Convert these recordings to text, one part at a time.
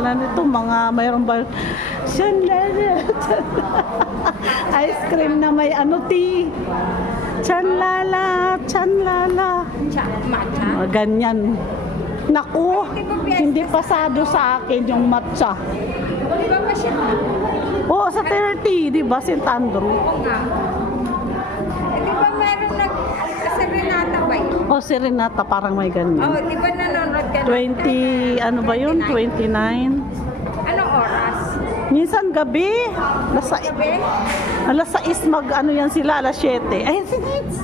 pangalan nito? Mga mayroon ba? Chanlala. Ice cream na may ano, tea. Chanlala, chanlala. Ganyan. Naku, hindi pasado sa akin yung matcha. Oo, sa 30, di ba, St. Andrew? Di ba meron nag-serenata ba yun? Oh, Serenata, parang may ganyan. Oh, di ba nanonood ka 20, ano ba yun? 29. Anong oras? Minsan gabi. Gabi? Alas 6 ano yan sila, alas 7. Ayun si Nitz.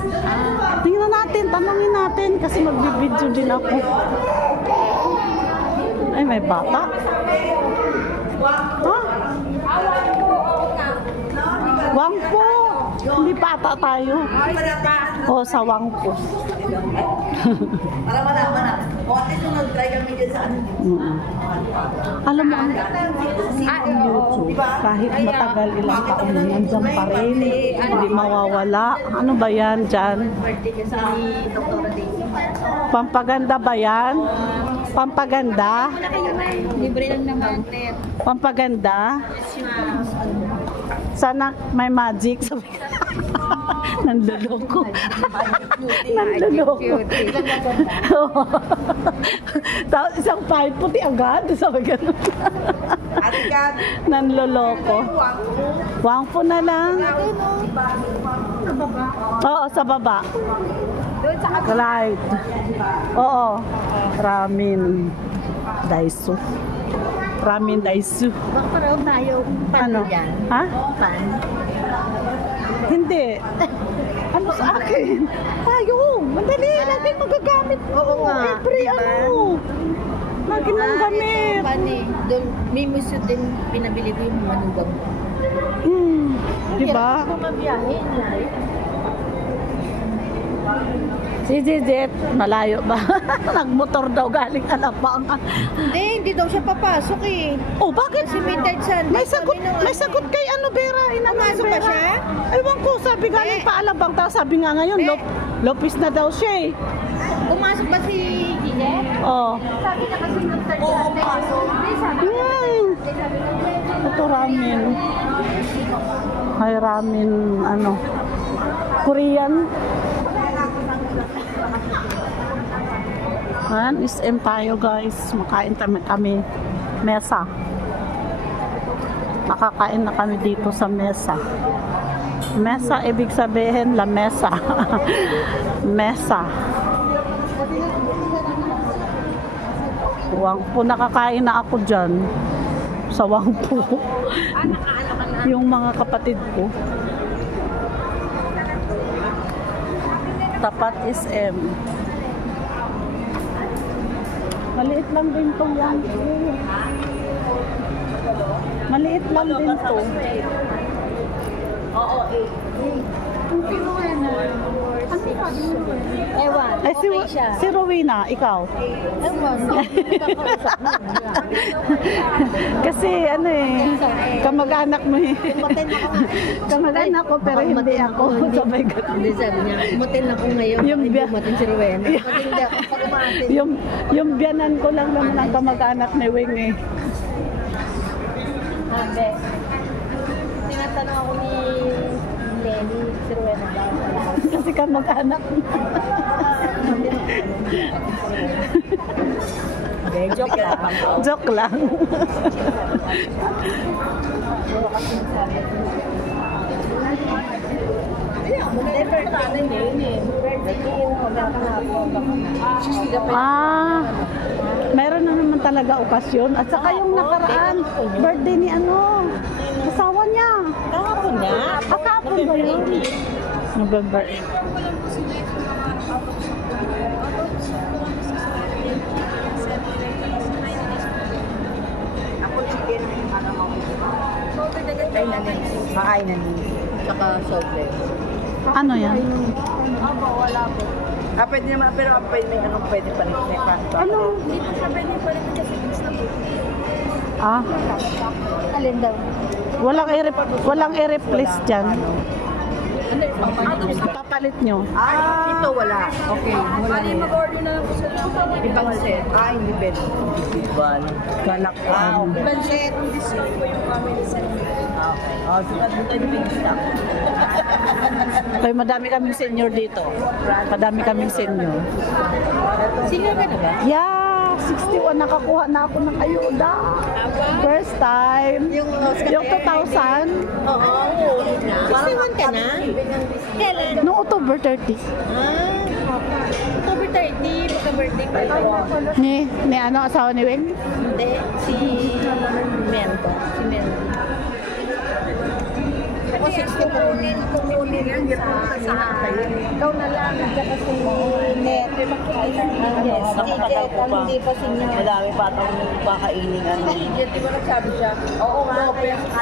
Tingnan natin, tanongin natin kasi magbibideo din ako. Ay, may bata. Ha? Wangpo. Hindi pa ata tayo. O, sa Wangpo. Para malaman na. At yung nag-try kami dyan sa ano. Alam mo, ang YouTube, kahit matagal ilang taon na nandyan pa rin, hindi mawawala. Ano ba yan dyan? Pampaganda ba yan? Pampaganda? Libre lang naman. Pampaganda? Sana may magic. Sabi ka. Nanloloko. Nanloloko. Tapos isang pipe puti agad. Sabi ka. Nanloloko. Wangpo na lang. Oo, sa baba. Right. Oo. Ramen. Daiso. Ramen Daiso. Baka parang tayo Ano? Ha? pan. Hindi. Ano sa akin? Tayo. Madali. Lagi magagamit mo. Oo nga. Every Diba? ano. Lagi nang gamit. Doon, may muso din pinabili ko yung manugang. Diba? Kung mabiyahe, Si Jejet, malayo ba? Nagmotor daw galing Alabang. hindi daw siya papasok eh. Oh, bakit? Kasi midnight Sunday. May sagot kay ano, Vera. Pumasok ba siya? Ewan ko, sabi galing pa Alabang. Tapos sabi nga ngayon, Lopez na daw siya eh. Pumasok ba si Gigi? Oh. Sabi na kasi ng third Sunday. Ito ramen. Hay ramen, ano, Korean. Ayan, SM tayo guys. Makain kami. Mesa. Nakakain na kami dito sa mesa. Mesa, ibig sabihin, la mesa. Mesa. Wangpo, nakakain na ako dyan. Sa Wangpo. Yung mga kapatid ko. Tapat SM. Maliit lang din tong Wangpo. Maliit lang din to. Oo, 8. Ewan, Ay, okay siya. si Rowena, ikaw? Ewan, Kasi ano eh, kamag-anak mo eh. Kamag-anak ko pero hindi ako. Sabay ganun. Hindi, sabi niya, umatin ako ngayon. Yung Hindi biya- umatin si Rowena. Hindi ako. Pag umatin. yung biyanan ko lang naman ang kamag-anak ni Wing eh. Sabi, tinatanong ako ni Lenny, si Rowena daw. Kasi kamag-anak mo. Hindi, joke lang. Joke lang. Meron na naman talaga okasyon. At saka yung nakaraan, birthday ni ano, asawa niya. Kahapon na. Kahapon ba yun? November. Makain na niya. Saka sobe. Ano yan? Wala po. Pwede naman, pero pwede may anong pwede pa rin. Ano? Hindi po siya pwede pa rin kasi gusto mo. Ah, Alin daw? walang i-replace dyan. Ano, Papalit nyo. Ito wala. Okay. Wala na yan. mag-order na lang po sila. Ibang set. Hindi pwede. Galak ko. Okay. Ibang set. Discount po yung family set. Sukat mo tayo pinag-stock. Kaya madami kaming senior dito. Madami kaming senior. Senior ka na ba? Yeah, 61 nakakuha na ako ng ayuda. First time. Yung 2,000. Oo. 61 ka na? Kailan? Noong October 30. October 30, magka-birthday pa ito. Ni ano, asawa ni Weng? Hindi, si Mento. Si Mento. Ako 60 kukunin yan sa ikaw na lang, nandiyan kasi net. Yes, Jet, ang hindi pa senior. Madami pa itong pakainin. Jet, di ba nagsabi siya? Oo nga.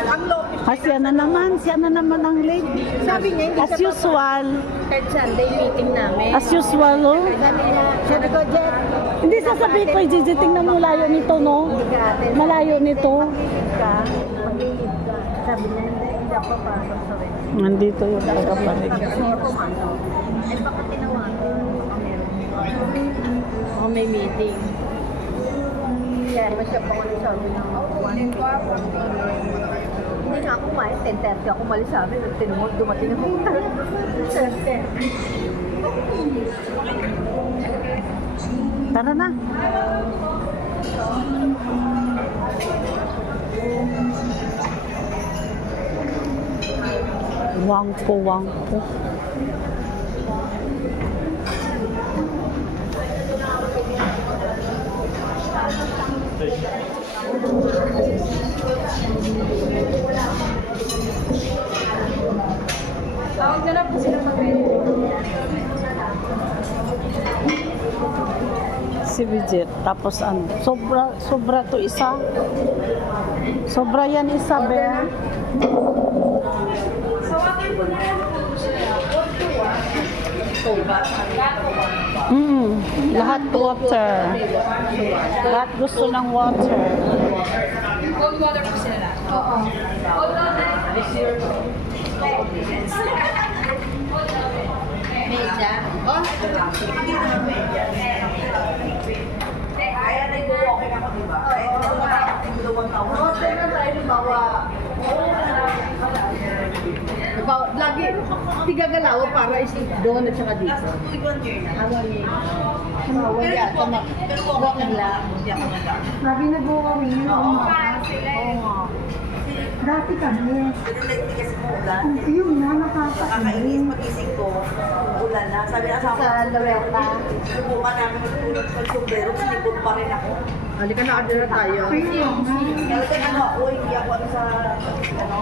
Ang Lopez. Siya na naman ang late. Sabi niya, hindi As siya usual. third Sunday meeting namin. As usual, oh. Sabi ko, Jet, Hindi sasabihin ko, Gigi, tingnan mo layo nito, no? Malayo nito. mag-leave ka. Sabi niya, hindi ako papasok sa rin. Nandito yung tagapanig. Kasi pumasok. Ay, baka tinawagan. Baka may meeting. Kaya naman siya pa ko sabi ng hindi nga ako kumain, 10:30 ako malis sabi. Tinumod, dumating ako. 10:30. Tara na. Wangko. Tawag na lang po sila mag-ready. Si Bridget. Tapos ano, sobra to isa. Sobra yan isa, Bear. Lahat water. Lahat gusto ng water. Cold water po sila lahat. Oo. Cold water. Meja. Oh, ito lang. Hindi naman meja. Kaya nag-walking ako, di ba? Kaya nag-walking ako. Hotel na tayo, bawa. Lagi, tigagalaw para isip doon at saka dito. Last 2 year na. Wala, tama. Pero walking lang. Hindi ako nag-walk. Sabi nag-walking yun. Oo nga. Dati kami. Pero like, kasi umulan. Yun na, nakakainis. Nakakainis pagising ko. Ulan na. Sabi na sa Sa Loretta. subukan namin magtulog ng sombrero. Sinipon pa rin ako. Halika na, order na tayo. Kasi ano ako, hindi ako ano sa